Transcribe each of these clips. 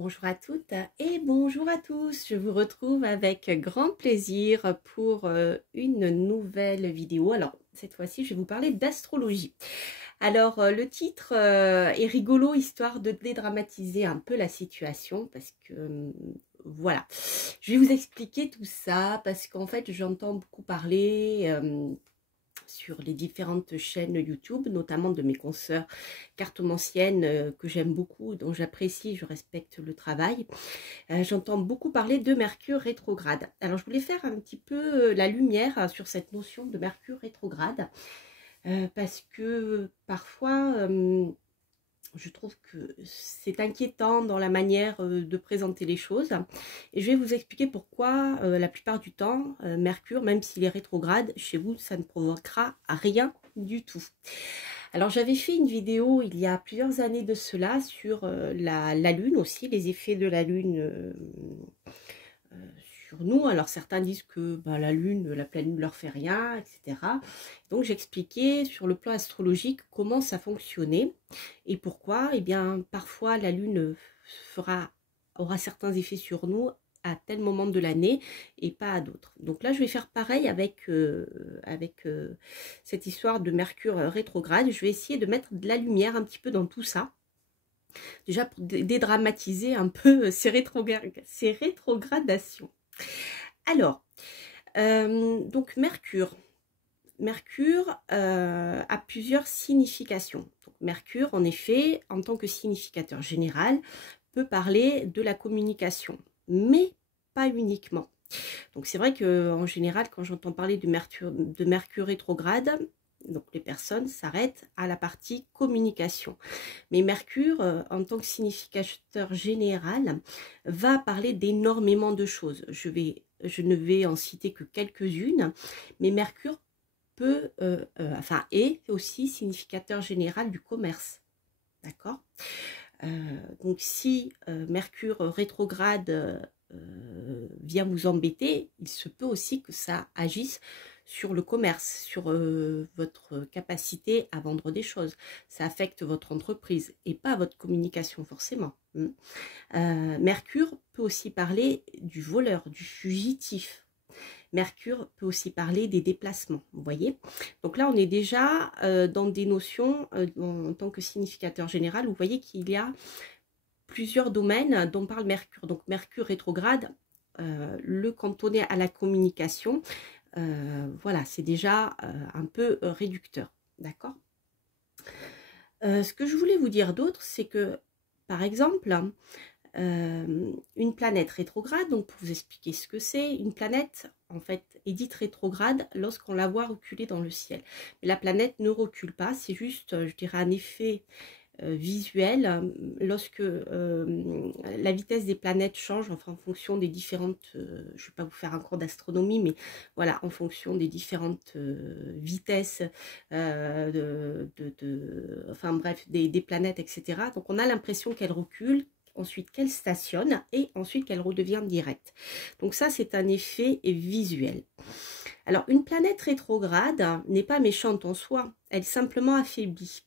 Bonjour à toutes et bonjour à tous. Je vous retrouve avec grand plaisir pour une nouvelle vidéo. Alors, cette fois-ci, je vais vous parler d'astrologie. Alors, le titre est rigolo, histoire de dédramatiser un peu la situation parce que, voilà. Je vais vous expliquer tout ça parce qu'en fait, j'entends beaucoup parler sur les différentes chaînes YouTube, notamment de mes consoeurs cartomanciennes que j'aime beaucoup, dont j'apprécie, je respecte le travail. J'entends beaucoup parler de Mercure rétrograde. Alors je voulais faire un petit peu la lumière sur cette notion de Mercure rétrograde, parce que parfois je trouve que c'est inquiétant dans la manière de présenter les choses. Et je vais vous expliquer pourquoi la plupart du temps, Mercure, même s'il est rétrograde, chez vous, ça ne provoquera rien du tout. Alors j'avais fait une vidéo il y a plusieurs années de cela sur la Lune aussi, les effets de la Lune sur nous. Alors certains disent que la Lune, la pleine Lune ne leur fait rien, etc. Donc j'expliquais sur le plan astrologique comment ça fonctionnait et pourquoi. Eh bien parfois la Lune aura certains effets sur nous à tel moment de l'année et pas à d'autres. Donc là je vais faire pareil avec cette histoire de Mercure rétrograde. Je vais essayer de mettre de la lumière un petit peu dans tout ça. Déjà pour dédramatiser un peu ces rétrogradations. Alors, donc Mercure a plusieurs significations. Donc, Mercure, en effet, en tant que significateur général, peut parler de la communication, mais pas uniquement. Donc c'est vrai qu'en général, quand j'entends parler de Mercure rétrograde, donc les personnes s'arrêtent à la partie communication. Mais Mercure, en tant que significateur général, va parler d'énormément de choses. Je ne vais en citer que quelques-unes, mais Mercure est aussi significateur général du commerce. D'accord ? Donc si Mercure rétrograde vient vous embêter, il se peut aussi que ça agisse sur le commerce, sur votre capacité à vendre des choses. Ça affecte votre entreprise et pas votre communication forcément. Mercure peut aussi parler du voleur, du fugitif. Mercure peut aussi parler des déplacements, vous voyez. Donc là, on est déjà dans des notions en tant que significateur général. Vous voyez qu'il y a plusieurs domaines dont parle Mercure. Donc Mercure rétrograde, le cantonner à la communication, voilà, c'est déjà un peu réducteur, d'accord. Ce que je voulais vous dire d'autre, c'est que, par exemple, une planète rétrograde, donc pour vous expliquer ce que c'est, une planète en fait est dite rétrograde lorsqu'on la voit reculer dans le ciel. Mais la planète ne recule pas, c'est juste, je dirais, un effet visuel lorsque la vitesse des planètes change, enfin en fonction des différentes, je ne vais pas vous faire un cours d'astronomie, mais voilà, en fonction des différentes vitesses, enfin bref, des planètes, etc. Donc on a l'impression qu'elles reculent, ensuite qu'elles stationnent et ensuite qu'elles redeviennent directes. Donc ça, c'est un effet visuel. Alors, une planète rétrograde n'est pas méchante en soi, elle est simplement affaiblie.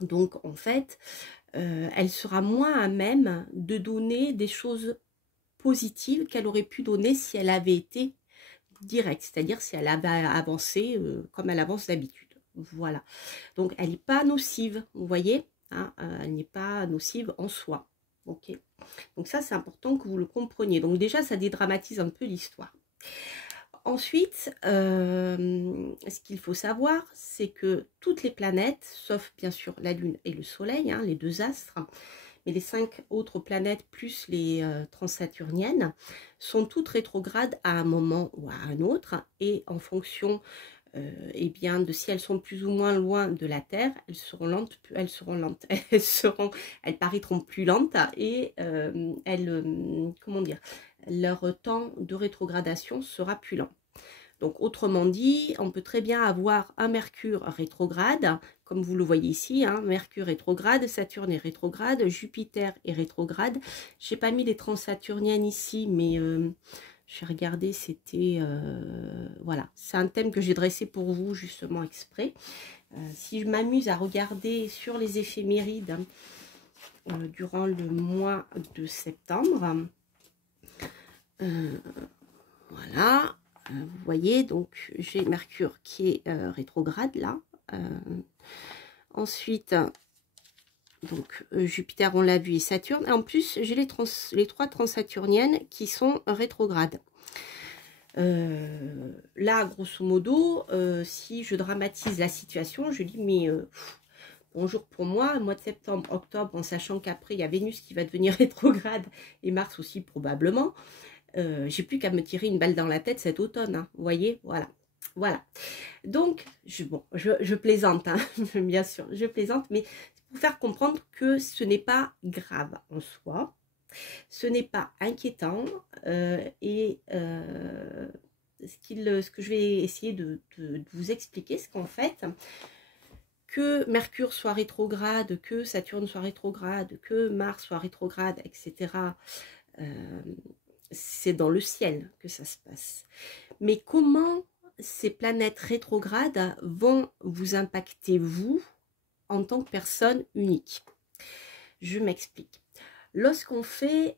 Donc, en fait, elle sera moins à même de donner des choses positives qu'elle aurait pu donner si elle avait été directe, c'est-à-dire si elle avait avancé comme elle avance d'habitude. Voilà. Donc, elle n'est pas nocive, vous voyez, hein, elle n'est pas nocive en soi. Ok. Donc ça, c'est important que vous le compreniez. Donc déjà, ça dédramatise un peu l'histoire. Ensuite, ce qu'il faut savoir, c'est que toutes les planètes, sauf bien sûr la Lune et le Soleil, hein, les deux astres, mais les 5 autres planètes plus les transsaturniennes, sont toutes rétrogrades à un moment ou à un autre, et en fonction eh bien, de si elles sont plus ou moins loin de la Terre, elles seront lentes, elles paraîtront plus lentes et comment dire, leur temps de rétrogradation sera plus lent. Donc, autrement dit, on peut très bien avoir un Mercure rétrograde, comme vous le voyez ici, hein, Mercure rétrograde, Saturne est rétrograde, Jupiter est rétrograde. Je n'ai pas mis les transsaturniennes ici, mais j'ai regardé, c'était... voilà, c'est un thème que j'ai dressé pour vous, justement, exprès. Si je m'amuse à regarder sur les éphémérides, durant le mois de septembre. Voilà, vous voyez, donc j'ai Mercure qui est rétrograde là. Ensuite, donc Jupiter, on l'a vu, et Saturne. Et en plus, j'ai les 3 transsaturniennes qui sont rétrogrades. Là, grosso modo, si je dramatise la situation, je dis, mais bonjour pour moi, mois de septembre, octobre, en sachant qu'après, il y a Vénus qui va devenir rétrograde, et Mars aussi probablement. J'ai plus qu'à me tirer une balle dans la tête cet automne, hein, vous voyez, voilà. Voilà, donc, je plaisante, hein, bien sûr, je plaisante, mais c'est pour faire comprendre que ce n'est pas grave en soi, ce n'est pas inquiétant, et ce que je vais essayer de vous expliquer, c'est qu'en fait, que Mercure soit rétrograde, que Saturne soit rétrograde, que Mars soit rétrograde, etc., c'est dans le ciel que ça se passe. Mais comment ces planètes rétrogrades vont vous impacter, vous, en tant que personne unique? Je m'explique. Lorsqu'on fait,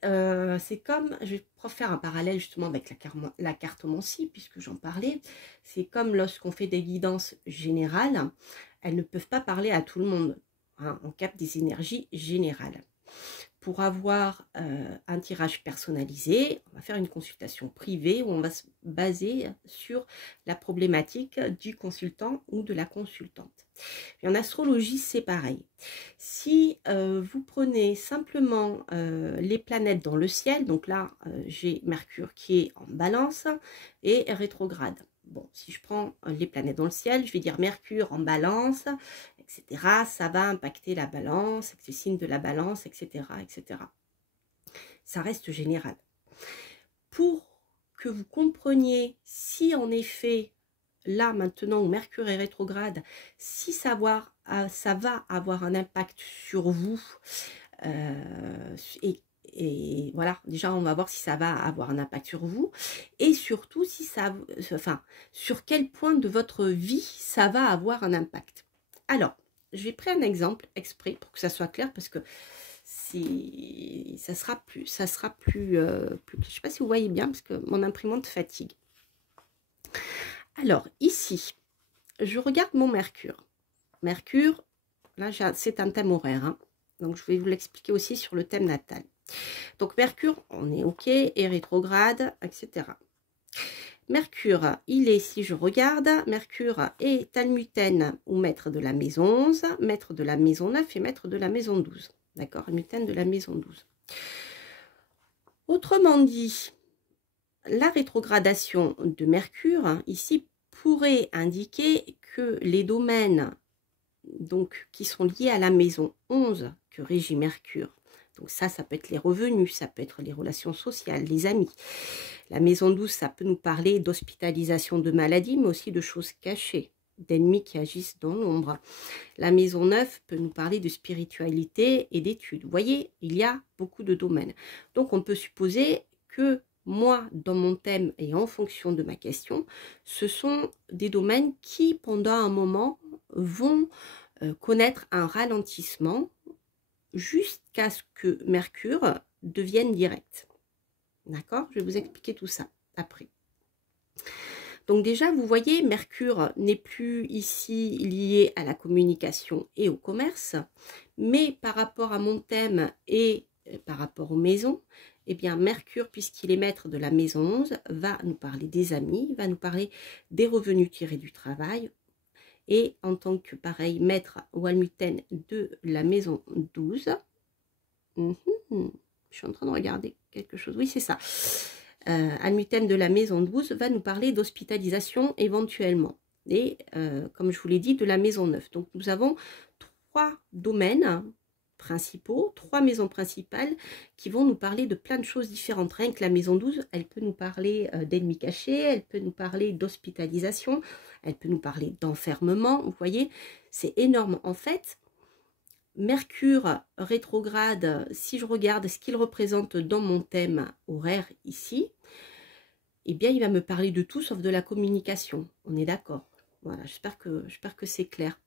c'est comme, je vais faire un parallèle justement avec la cartomancie, puisque j'en parlais, c'est comme lorsqu'on fait des guidances générales, elles ne peuvent pas parler à tout le monde, hein, on capte des énergies générales. Pour avoir un tirage personnalisé, on va faire une consultation privée où on va se baser sur la problématique du consultant ou de la consultante. Et en astrologie, c'est pareil. Si vous prenez simplement les planètes dans le ciel, donc là, j'ai Mercure qui est en balance et rétrograde. Bon, si je prends les planètes dans le ciel, je vais dire Mercure en balance, etc. Ça va impacter la balance, le signe de la balance, etc., etc. Ça reste général. Pour que vous compreniez si en effet, là maintenant où Mercure est rétrograde, si ça va avoir un impact sur vous, et voilà, déjà on va voir si ça va avoir un impact sur vous, et surtout si ça, enfin, sur quel point de votre vie ça va avoir un impact. Alors, je vais prendre un exemple exprès pour que ça soit clair, parce que ça sera plus, je sais pas si vous voyez bien, parce que mon imprimante fatigue. Alors, ici, je regarde mon Mercure. Mercure, là, c'est un thème horaire, hein, donc je vais vous l'expliquer aussi sur le thème natal. Donc, Mercure, on est OK, et rétrograde, etc. Mercure, il est, si je regarde, Mercure est almutène ou maître de la maison 11, maître de la maison 9 et maître de la maison 12. D'accord, almutène de la maison 12. Autrement dit, la rétrogradation de Mercure, ici, pourrait indiquer que les domaines donc, qui sont liés à la maison 11 que régit Mercure, donc ça peut être les revenus, ça peut être les relations sociales, les amis. La maison 12, ça peut nous parler d'hospitalisation de maladies, mais aussi de choses cachées, d'ennemis qui agissent dans l'ombre. La maison 9 peut nous parler de spiritualité et d'études. Vous voyez, il y a beaucoup de domaines. Donc, on peut supposer que moi, dans mon thème et en fonction de ma question, ce sont des domaines qui, pendant un moment, vont connaître un ralentissement jusqu'à ce que Mercure devienne direct. D'accord? Je vais vous expliquer tout ça après. Donc déjà, vous voyez, Mercure n'est plus ici lié à la communication et au commerce, mais par rapport à mon thème et par rapport aux maisons, eh bien Mercure, puisqu'il est maître de la maison 11, va nous parler des amis, va nous parler des revenus tirés du travail, et en tant que, pareil, maître ou almutène de la maison 12, je suis en train de regarder quelque chose, oui c'est ça, almutène de la maison 12 va nous parler d'hospitalisation éventuellement, et comme je vous l'ai dit, de la maison 9. Donc nous avons 3 domaines principaux, 3 maisons principales qui vont nous parler de plein de choses différentes. Rien que la maison 12, elle peut nous parler d'ennemis cachés, elle peut nous parler d'hospitalisation, elle peut nous parler d'enfermement. Vous voyez, c'est énorme. En fait, Mercure rétrograde, si je regarde ce qu'il représente dans mon thème horaire ici, eh bien, il va me parler de tout sauf de la communication. On est d'accord. Voilà, j'espère que c'est clair.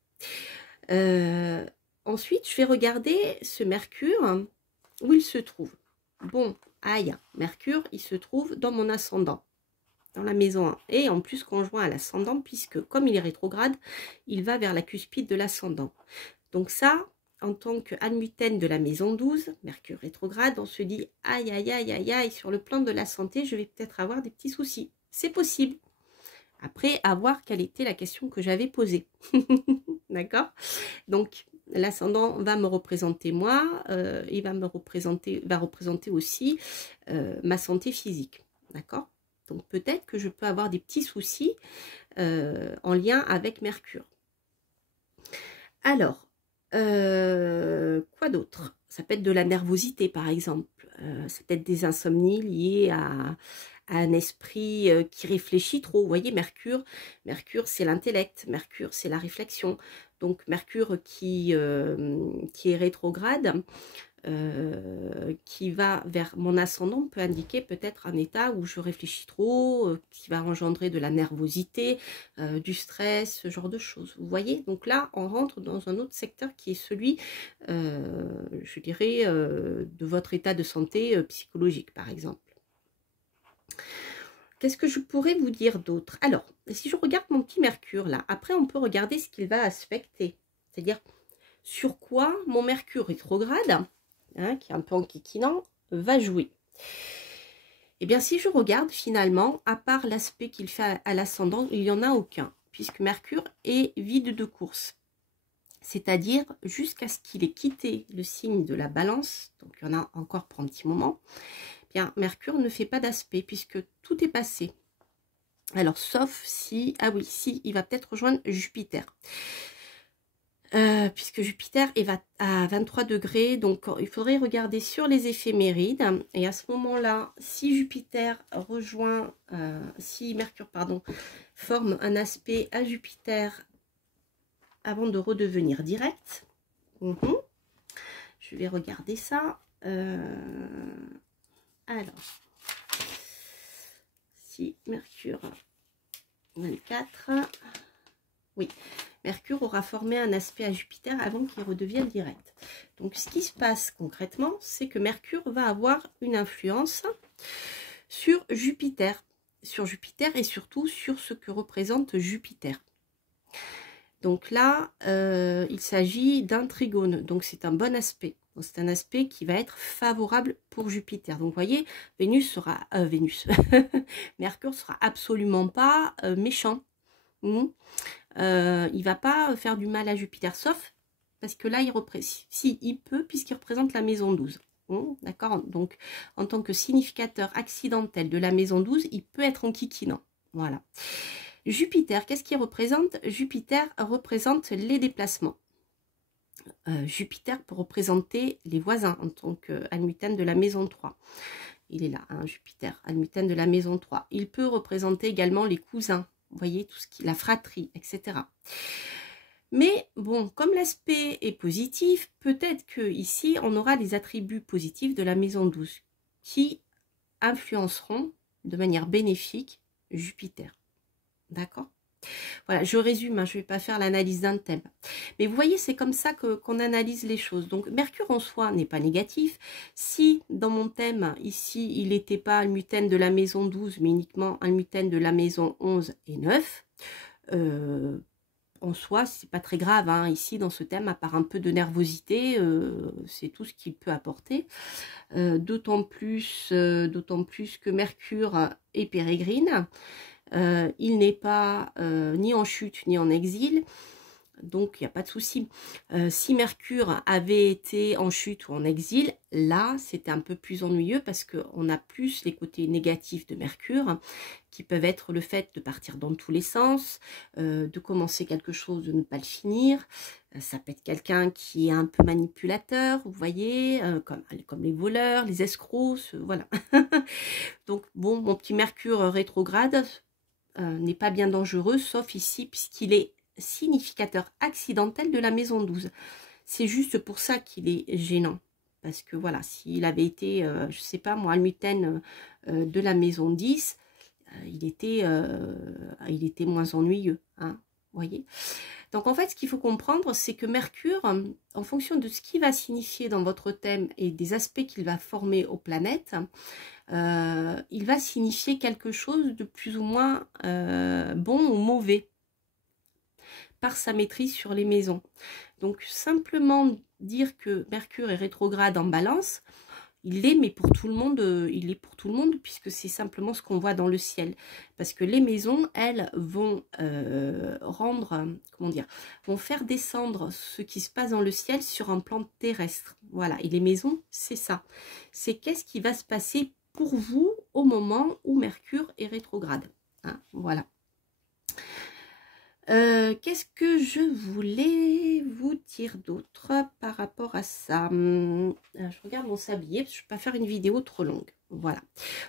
ensuite, je vais regarder ce Mercure, où il se trouve. Bon, aïe, Mercure, il se trouve dans mon ascendant, dans la maison 1. Et en plus, conjoint à l'ascendant, puisque comme il est rétrograde, il va vers la cuspide de l'ascendant. Donc ça, en tant qu'almutène de la maison 12, Mercure rétrograde, on se dit, aïe, aïe, aïe, aïe, aïe, sur le plan de la santé, je vais peut-être avoir des petits soucis. C'est possible. Après, à voir quelle était la question que j'avais posée. D'accord? Donc, l'ascendant va me représenter moi, il va représenter aussi ma santé physique. D'accord? Donc, peut-être que je peux avoir des petits soucis en lien avec Mercure. Alors, quoi d'autre? Ça peut être de la nervosité, par exemple. Ça peut être des insomnies liées à un esprit qui réfléchit trop. Vous voyez, Mercure, c'est l'intellect, Mercure, c'est la réflexion. Donc, Mercure qui est rétrograde, qui va vers mon ascendant, peut indiquer peut-être un état où je réfléchis trop, qui va engendrer de la nervosité, du stress, ce genre de choses. Vous voyez, donc là, on rentre dans un autre secteur qui est celui, je dirais, de votre état de santé psychologique, par exemple. Qu'est-ce que je pourrais vous dire d'autre? Alors, si je regarde mon petit Mercure, là, après, on peut regarder ce qu'il va aspecter. C'est-à-dire, sur quoi mon Mercure rétrograde, hein, qui est un peu enquiquinant, va jouer. Eh bien, si je regarde, finalement, à part l'aspect qu'il fait à l'ascendant, il n'y en a aucun, puisque Mercure est vide de course. C'est-à-dire, jusqu'à ce qu'il ait quitté le signe de la balance, donc il y en a encore pour un petit moment, Mercure ne fait pas d'aspect puisque tout est passé. Alors, sauf si, ah oui, si, il va peut-être rejoindre Jupiter. Puisque Jupiter est à 23 degrés, donc il faudrait regarder sur les éphémérides. Et à ce moment-là, si Jupiter rejoint, si Mercure, pardon, forme un aspect à Jupiter avant de redevenir direct, je vais regarder ça. Alors, si Mercure 24, oui, Mercure aura formé un aspect à Jupiter avant qu'il redevienne direct. Donc, ce qui se passe concrètement, c'est que Mercure va avoir une influence sur Jupiter et surtout sur ce que représente Jupiter. Donc là, il s'agit d'un trigone, donc c'est un bon aspect. C'est un aspect qui va être favorable pour Jupiter. Donc, vous voyez, Mercure sera absolument pas méchant. Il va pas faire du mal à Jupiter, sauf parce que là, si, il peut, puisqu'il représente la maison 12. D'accord? Donc, en tant que significateur accidentel de la maison 12, il peut être enquiquinant. Voilà. Jupiter, qu'est-ce qu'il représente? Jupiter représente les déplacements. Jupiter peut représenter les voisins en tant qu'almutène de la maison 3. Il est là, hein, Jupiter, almutène de la maison 3. Il peut représenter également les cousins, vous voyez, tout ce qui, la fratrie, etc. Mais bon, comme l'aspect est positif, peut-être que ici on aura des attributs positifs de la maison 12 qui influenceront de manière bénéfique Jupiter. D'accord? Voilà, je résume, hein, je ne vais pas faire l'analyse d'un thème. Mais vous voyez, c'est comme ça qu'on analyse les choses. Donc, Mercure en soi n'est pas négatif. Si, dans mon thème, ici, il n'était pas almutène de la maison 12, mais uniquement almutène de la maison 11 et 9, en soi, c'est pas très grave. Hein. Ici, dans ce thème, à part un peu de nervosité, c'est tout ce qu'il peut apporter. D'autant plus que Mercure est pérégrine. Il n'est pas ni en chute ni en exil, donc il n'y a pas de souci. Si Mercure avait été en chute ou en exil, là c'était un peu plus ennuyeux parce qu'on a plus les côtés négatifs de Mercure qui peuvent être le fait de partir dans tous les sens, de commencer quelque chose, de ne pas le finir. Ça peut être quelqu'un qui est un peu manipulateur, vous voyez, comme les voleurs, les escrocs, voilà. Donc bon, mon petit Mercure rétrograde n'est pas bien dangereux, sauf ici, puisqu'il est significateur accidentel de la maison 12. C'est juste pour ça qu'il est gênant. Parce que voilà, s'il avait été, je sais pas moi, almutène de la maison 10, il était moins ennuyeux. Hein, voyez. Donc en fait, ce qu'il faut comprendre, c'est que Mercure, en fonction de ce qu'il va signifier dans votre thème et des aspects qu'il va former aux planètes, il va signifier quelque chose de plus ou moins bon ou mauvais par sa maîtrise sur les maisons. Donc simplement dire que Mercure est rétrograde en Balance, il l'est, mais pour tout le monde, il est pour tout le monde, puisque c'est simplement ce qu'on voit dans le ciel. Parce que les maisons, elles, vont comment dire, vont faire descendre ce qui se passe dans le ciel sur un plan terrestre. Voilà, et les maisons, c'est ça. C'est qu'est-ce qui va se passer pour vous au moment où Mercure est rétrograde. Hein, voilà. Qu'est-ce que je voulais vous dire d'autre par rapport à ça? Je regarde mon sablier, parce que je ne vais pas faire une vidéo trop longue. Voilà.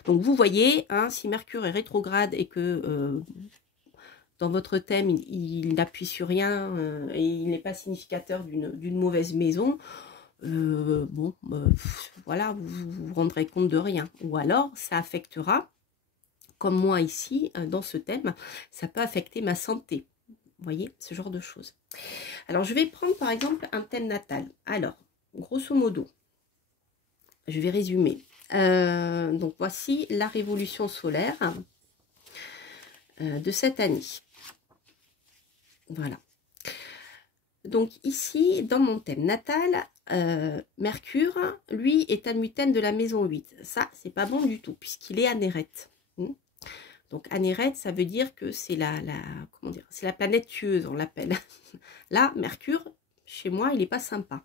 Donc vous voyez, hein, si Mercure est rétrograde et que dans votre thème, il n'appuie sur rien et il n'est pas significateur d'une mauvaise maison, voilà, vous vous rendrez compte de rien. Ou alors, ça affectera, comme moi ici, dans ce thème, ça peut affecter ma santé. Vous voyez, ce genre de choses. Alors, je vais prendre par exemple un thème natal. Alors, grosso modo, je vais résumer. Donc, voici la révolution solaire de cette année. Voilà. Donc, ici, dans mon thème natal, Mercure, lui, est Anmuthène de la maison 8. Ça, c'est pas bon du tout, puisqu'il est Anérette. Donc, Anérette, ça veut dire que c'est comment dire, c'est la planète tueuse, on l'appelle. Là, Mercure, chez moi, il n'est pas sympa.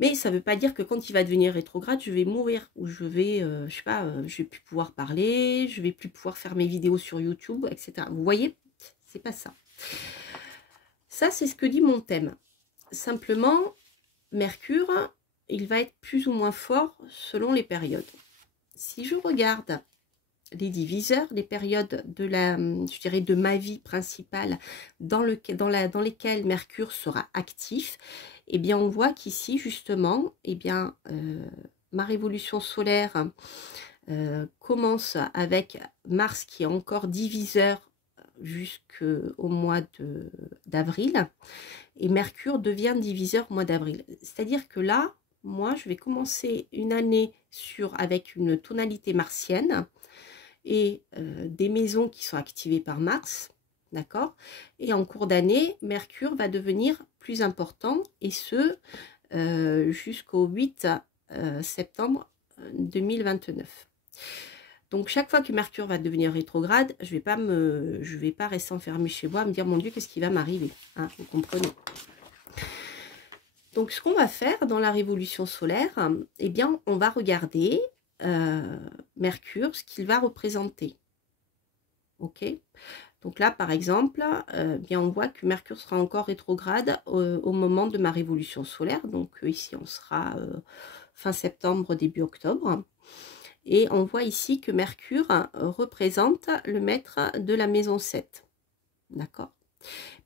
Mais ça ne veut pas dire que quand il va devenir rétrograde, je vais mourir. Ou je vais, je sais pas, je vais plus pouvoir parler, je vais plus pouvoir faire mes vidéos sur YouTube, etc. Vous voyez, c'est pas ça. Ça, c'est ce que dit mon thème. Simplement, Mercure, il va être plus ou moins fort selon les périodes. Si je regarde les diviseurs, les périodes de je dirais de ma vie principale dans lesquelles Mercure sera actif, eh bien on voit qu'ici justement, eh bien ma révolution solaire commence avec Mars qui est encore diviseur jusqu'au mois d'avril et Mercure devient diviseur au mois d'avril. C'est-à-dire que là, moi je vais commencer une année avec une tonalité martienne et des maisons qui sont activées par Mars, d'accord? Et en cours d'année, Mercure va devenir plus important, et ce, jusqu'au 8 septembre 2029. Donc, chaque fois que Mercure va devenir rétrograde, je vais pas rester enfermée chez moi, à me dire, mon Dieu, qu'est-ce qui va m'arriver, hein, vous comprenez? Donc, ce qu'on va faire dans la révolution solaire, eh bien, on va regarder Mercure, ce qu'il va représenter. Ok, donc là par exemple, bien on voit que Mercure sera encore rétrograde au moment de ma révolution solaire. Donc ici on sera fin septembre, début octobre. Et on voit ici que Mercure représente le maître de la maison 7. D'accord.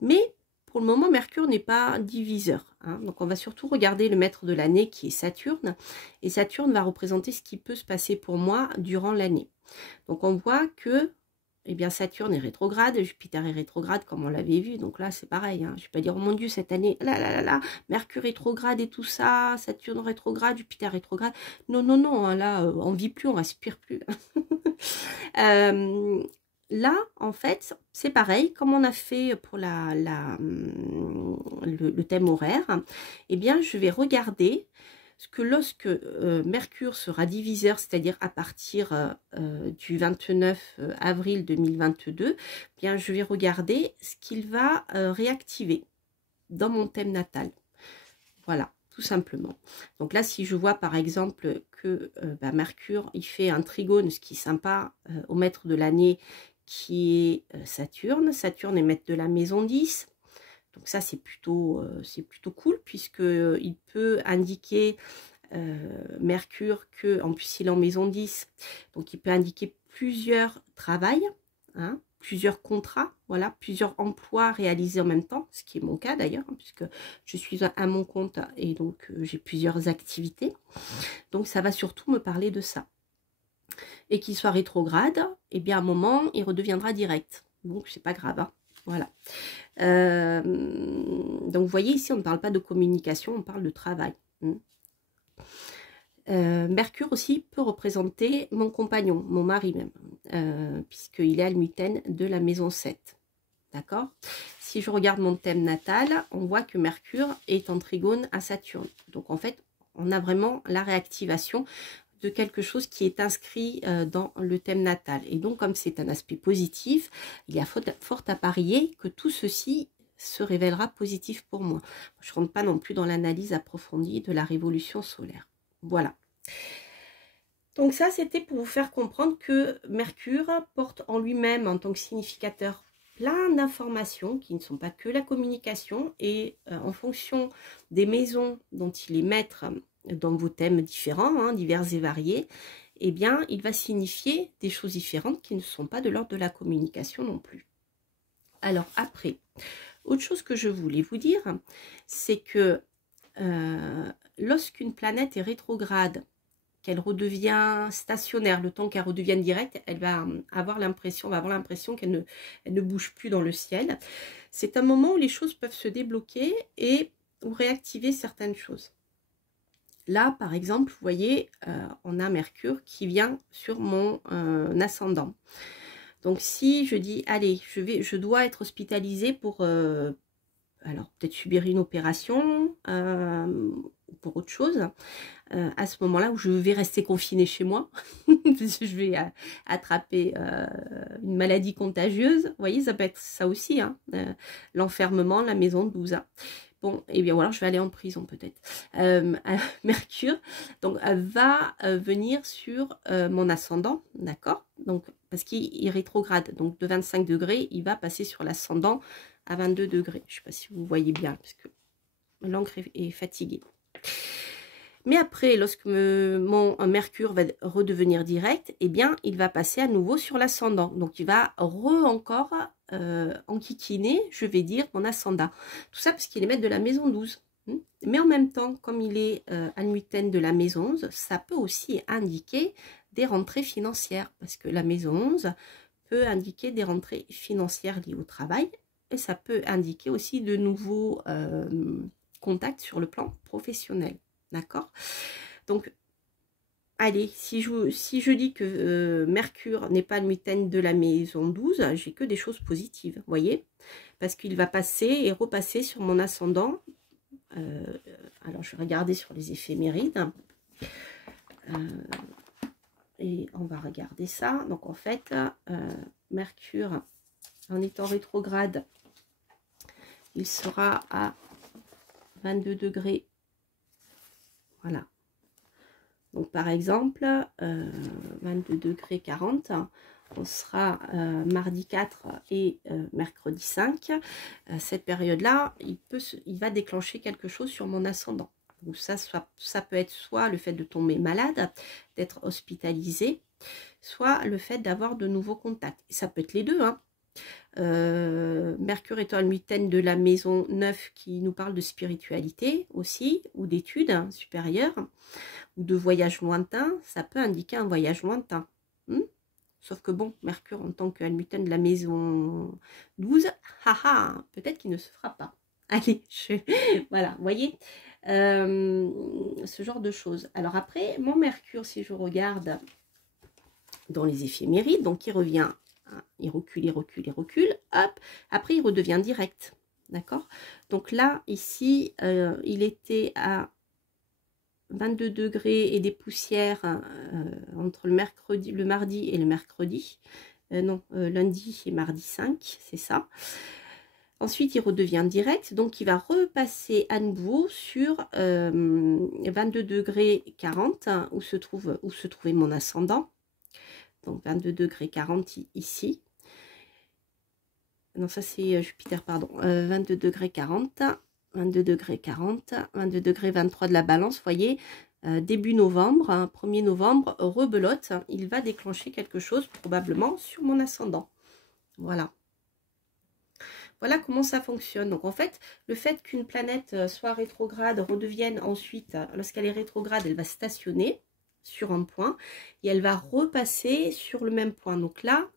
Mais pour le moment, Mercure n'est pas diviseur. Hein. Donc, on va surtout regarder le maître de l'année qui est Saturne. Et Saturne va représenter ce qui peut se passer pour moi durant l'année. Donc, on voit que eh bien, Saturne est rétrograde, Jupiter est rétrograde, comme on l'avait vu. Donc là, c'est pareil. Hein. Je ne vais pas dire, oh mon Dieu, cette année, Mercure rétrograde et tout ça, Saturne rétrograde, Jupiter rétrograde. Non, non, non. Hein, là, on ne vit plus, on ne respire plus. Là, en fait, c'est pareil, comme on a fait pour le thème horaire, eh bien, je vais regarder ce que lorsque Mercure sera diviseur, c'est-à-dire à partir du 29 avril 2022, eh bien, je vais regarder ce qu'il va réactiver dans mon thème natal. Voilà, tout simplement. Donc là, si je vois par exemple que Mercure, il fait un trigone, ce qui est sympa, au maître de l'année, qui est Saturne. Saturne est maître de la maison 10. Donc ça, c'est plutôt cool, puisqu'il peut indiquer Mercure que, en plus, il est en maison 10. Donc, il peut indiquer plusieurs travails, hein, plusieurs contrats, voilà, plusieurs emplois réalisés en même temps, ce qui est mon cas d'ailleurs, hein, puisque je suis à mon compte et donc j'ai plusieurs activités. Donc, ça va surtout me parler de ça. Et qu'il soit rétrograde, et bien à un moment, il redeviendra direct. Donc, c'est pas grave. Hein. Voilà. Donc, vous voyez, ici, on ne parle pas de communication, on parle de travail. Mercure aussi peut représenter mon compagnon, mon mari même, puisqu'il est almutène de la maison 7. D'accord? Si je regarde mon thème natal, on voit que Mercure est en trigone à Saturne. Donc, en fait, on a vraiment la réactivation de quelque chose qui est inscrit dans le thème natal. Et donc, comme c'est un aspect positif, il y a fort à parier que tout ceci se révélera positif pour moi. Je ne rentre pas non plus dans l'analyse approfondie de la révolution solaire. Voilà. Donc ça, c'était pour vous faire comprendre que Mercure porte en lui-même, en tant que significateur, plein d'informations qui ne sont pas que la communication. Et en fonction des maisons dont il est maître dans vos thèmes différents, hein, divers et variés, eh bien, il va signifier des choses différentes qui ne sont pas de l'ordre de la communication non plus. Alors après, autre chose que je voulais vous dire, c'est que lorsqu'une planète est rétrograde, qu'elle redevient stationnaire, le temps qu'elle redevienne directe, elle va avoir l'impression, qu'elle ne bouge plus dans le ciel. C'est un moment où les choses peuvent se débloquer et ou réactiver certaines choses. Là, par exemple, vous voyez, on a Mercure qui vient sur mon ascendant. Donc, si je dis, allez, je dois être hospitalisée pour, alors peut-être subir une opération, pour autre chose, à ce moment-là où je vais rester confinée chez moi, je vais attraper une maladie contagieuse. Vous voyez, ça peut être ça aussi, hein, l'enfermement, la maison 12. Bon, et bien voilà, je vais aller en prison peut-être. Mercure, donc, va venir sur mon ascendant, d'accord? Donc, parce qu'il rétrograde, donc de 25 degrés, il va passer sur l'ascendant à 22 degrés. Je ne sais pas si vous voyez bien, parce que l'encre est fatiguée. Mais après, lorsque mon Mercure va redevenir direct, eh bien, il va passer à nouveau sur l'ascendant. Donc, il va encore enquiquiner, je vais dire, mon ascendant. Tout ça parce qu'il est maître de la maison 12. Mais en même temps, comme il est almutène de la maison 11, ça peut aussi indiquer des rentrées financières. Parce que la maison 11 peut indiquer des rentrées financières liées au travail. Et ça peut indiquer aussi de nouveaux contacts sur le plan professionnel. D'accord? Donc, allez, si je dis que Mercure n'est pas almutène de la maison 12, j'ai que des choses positives, vous voyez? Parce qu'il va passer et repasser sur mon ascendant. Alors, je vais regarder sur les éphémérides. Et on va regarder ça. Donc, en fait, Mercure, en étant rétrograde, il sera à 22 degrés. Voilà. Donc, par exemple, 22 degrés 40, on sera mardi 4 et mercredi 5. Cette période-là, il va déclencher quelque chose sur mon ascendant. Donc, ça peut être soit le fait de tomber malade, d'être hospitalisé, soit le fait d'avoir de nouveaux contacts. Et ça peut être les deux, hein. Mercure étant almutène de la maison 9 qui nous parle de spiritualité aussi, ou d'études supérieures, ou de voyages lointains, ça peut indiquer un voyage lointain. Sauf que bon, Mercure en tant qu'almutène de la maison 12, peut-être qu'il ne se fera pas. Allez, voilà, vous voyez, ce genre de choses. Alors après, mon Mercure, si je regarde dans les éphémérides, donc il revient, il recule, hop, après il redevient direct, d'accord? Donc là, ici, il était à 22 degrés et des poussières entre le mardi et le mercredi. Lundi et mardi 5, c'est ça. Ensuite, il redevient direct, donc il va repasser à nouveau sur 22 degrés 40, où se trouvait mon ascendant. Donc 22 degrés 40 ici. Non, ça c'est Jupiter, pardon. 22 degrés 40. 22 degrés 40, 22 degrés 23 de la balance, vous voyez, début novembre, 1er novembre, rebelote, il va déclencher quelque chose probablement sur mon ascendant. Voilà. Voilà comment ça fonctionne. Donc en fait, le fait qu'une planète soit rétrograde, redevienne ensuite, lorsqu'elle est rétrograde, elle va stationner sur un point et elle va repasser sur le même point. Donc là,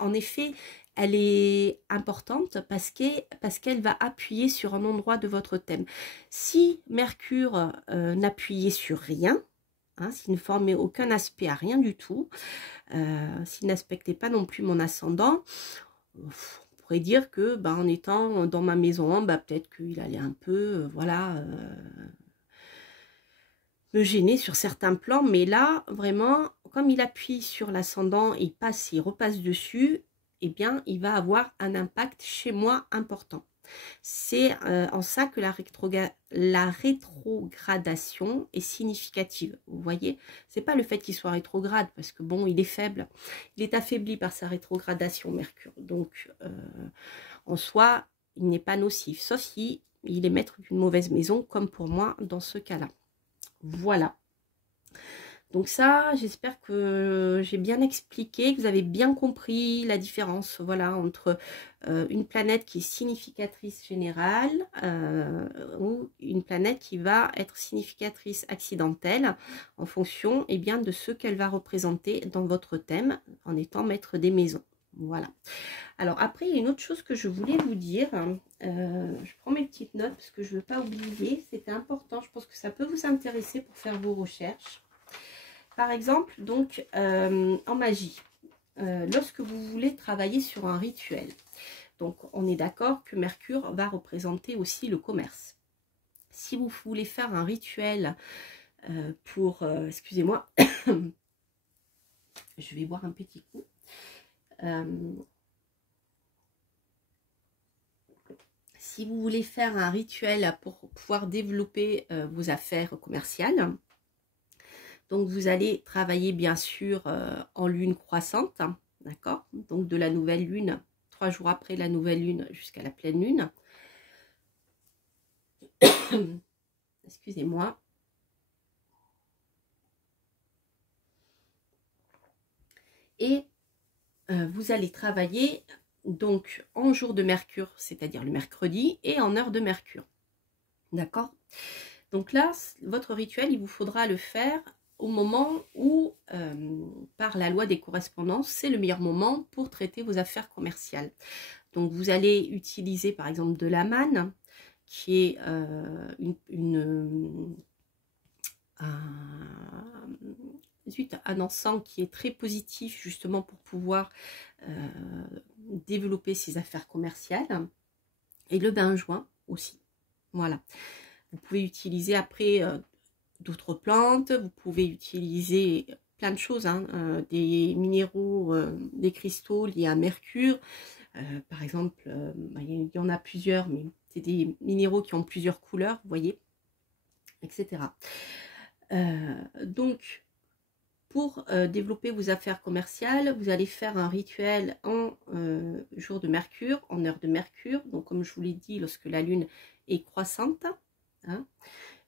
en effet, elle est importante parce qu'elle va appuyer sur un endroit de votre thème. Si Mercure n'appuyait sur rien, hein, s'il ne formait aucun aspect à rien du tout, s'il n'aspectait pas non plus mon ascendant, on pourrait dire que en étant dans ma maison, peut-être qu'il allait un peu, voilà, me gêner sur certains plans, mais là, vraiment, comme il appuie sur l'ascendant, il repasse dessus, eh bien, il va avoir un impact chez moi important. C'est en ça que la rétrogradation est significative. Vous voyez, c'est pas le fait qu'il soit rétrograde, parce que bon, il est faible. Il est affaibli par sa rétrogradation, Mercure. Donc, en soi, il n'est pas nocif, sauf si il est maître d'une mauvaise maison, comme pour moi dans ce cas-là. Voilà. Donc ça, j'espère que j'ai bien expliqué, que vous avez bien compris la différence, voilà, entre une planète qui est significatrice générale ou une planète qui va être significatrice accidentelle en fonction bien, de ce qu'elle va représenter dans votre thème en étant maître des maisons. Voilà. Alors après, il y a une autre chose que je voulais vous dire. Je prends mes petites notes parce que je ne veux pas oublier. C'était important. Je pense que ça peut vous intéresser pour faire vos recherches. Par exemple, donc, en magie, lorsque vous voulez travailler sur un rituel, donc on est d'accord que Mercure va représenter aussi le commerce. Si vous voulez faire un rituel pour, excusez-moi, je vais boire un petit coup. Si vous voulez faire un rituel pour pouvoir développer vos affaires commerciales, donc vous allez travailler bien sûr en lune croissante, d'accord? Donc de la nouvelle lune, 3 jours après la nouvelle lune jusqu'à la pleine lune. Excusez-moi. Et vous allez travailler donc en jour de Mercure, c'est-à-dire le mercredi, et en heure de Mercure. D'accord? Donc là, votre rituel, il vous faudra le faire au moment où, par la loi des correspondances, c'est le meilleur moment pour traiter vos affaires commerciales. Donc vous allez utiliser par exemple de la manne, qui est un encens qui est très positif justement pour pouvoir développer ses affaires commerciales, et le benjoin aussi. Voilà. Vous pouvez utiliser après d'autres plantes, vous pouvez utiliser plein de choses, hein, des minéraux, des cristaux liés à Mercure. Par exemple, il y en a plusieurs, mais c'est des minéraux qui ont plusieurs couleurs, vous voyez, etc. Donc, pour développer vos affaires commerciales, vous allez faire un rituel en jour de Mercure, en heure de Mercure. Donc, comme je vous l'ai dit, lorsque la lune est croissante. Hein.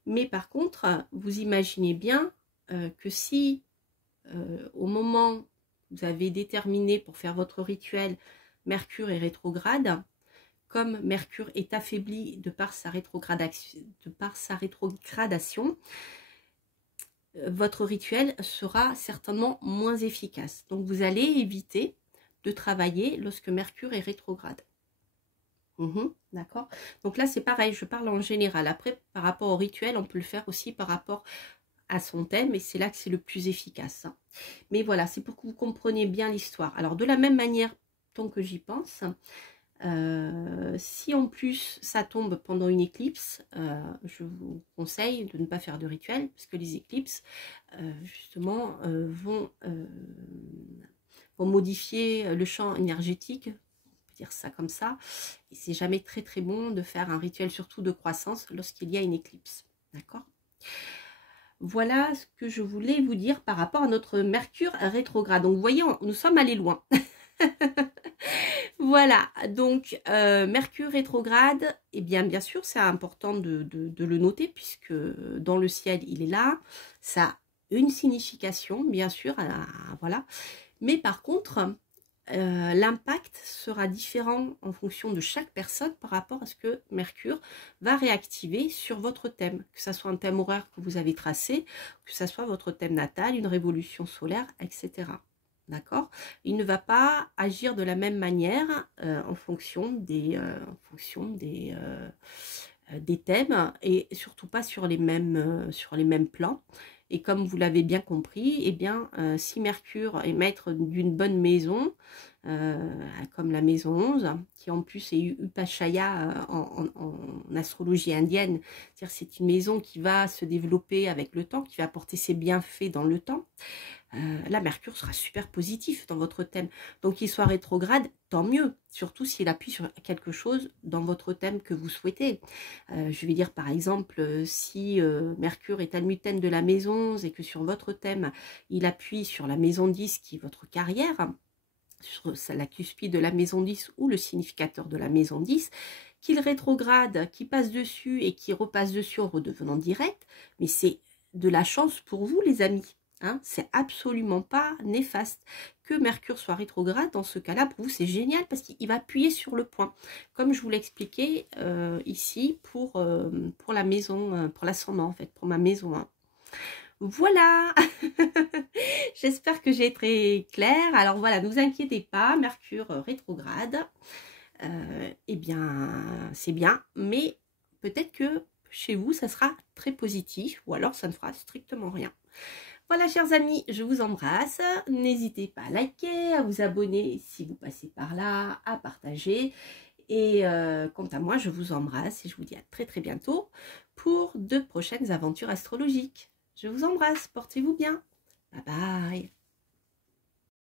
Mais par contre, vous imaginez bien que si au moment où vous avez déterminé pour faire votre rituel, Mercure est rétrograde, comme Mercure est affaibli de par sa rétrogradation, votre rituel sera certainement moins efficace. Donc vous allez éviter de travailler lorsque Mercure est rétrograde. D'accord. Donc là c'est pareil, je parle en général. Après, par rapport au rituel, on peut le faire aussi par rapport à son thème, et c'est là que c'est le plus efficace. Mais voilà, c'est pour que vous compreniez bien l'histoire. Alors de la même manière, tant que j'y pense, si en plus ça tombe pendant une éclipse, je vous conseille de ne pas faire de rituel, parce que les éclipses justement vont modifier le champ énergétique, dire ça comme ça, et c'est jamais très très bon de faire un rituel, surtout de croissance, lorsqu'il y a une éclipse. D'accord? Voilà ce que je voulais vous dire par rapport à notre Mercure rétrograde. Donc vous voyez, nous sommes allés loin. Voilà, donc Mercure rétrograde, et bien sûr c'est important de le noter, puisque dans le ciel il est là, ça a une signification bien sûr, voilà, mais par contre l'impact sera différent en fonction de chaque personne par rapport à ce que Mercure va réactiver sur votre thème, que ce soit un thème horaire que vous avez tracé, que ce soit votre thème natal, une révolution solaire, etc. d'accord? Il ne va pas agir de la même manière en fonction des thèmes et surtout pas sur les mêmes plans. Et comme vous l'avez bien compris, eh bien, si Mercure est maître d'une bonne maison, comme la maison 11, qui en plus est Upachaya en astrologie indienne, c'est-à-dire c'est une maison qui va se développer avec le temps, qui va apporter ses bienfaits dans le temps, là, Mercure sera super positif dans votre thème. Donc, qu'il soit rétrograde, tant mieux. Surtout s'il appuie sur quelque chose dans votre thème que vous souhaitez. Je vais dire, par exemple, si Mercure est almutène de la maison 11 et que sur votre thème, il appuie sur la maison 10, qui est votre carrière, sur la cuspide de la maison 10 ou le significateur de la maison 10, qu'il rétrograde, qu'il passe dessus et qu'il repasse dessus en redevenant direct, mais c'est de la chance pour vous, les amis. Hein, c'est absolument pas néfaste. Que Mercure soit rétrograde, dans ce cas-là, pour vous, c'est génial parce qu'il va appuyer sur le point. Comme je vous l'ai expliqué ici pour la maison, pour l'ascendant, en fait, pour ma maison 1. Voilà. J'espère que j'ai été claire. Alors voilà, ne vous inquiétez pas, Mercure rétrograde, eh bien, c'est bien, mais peut-être que chez vous, ça sera très positif, ou alors ça ne fera strictement rien. Voilà, chers amis, je vous embrasse. N'hésitez pas à liker, à vous abonner si vous passez par là, à partager. Et quant à moi, je vous embrasse et je vous dis à très très bientôt pour de prochaines aventures astrologiques. Je vous embrasse, portez-vous bien. Bye bye.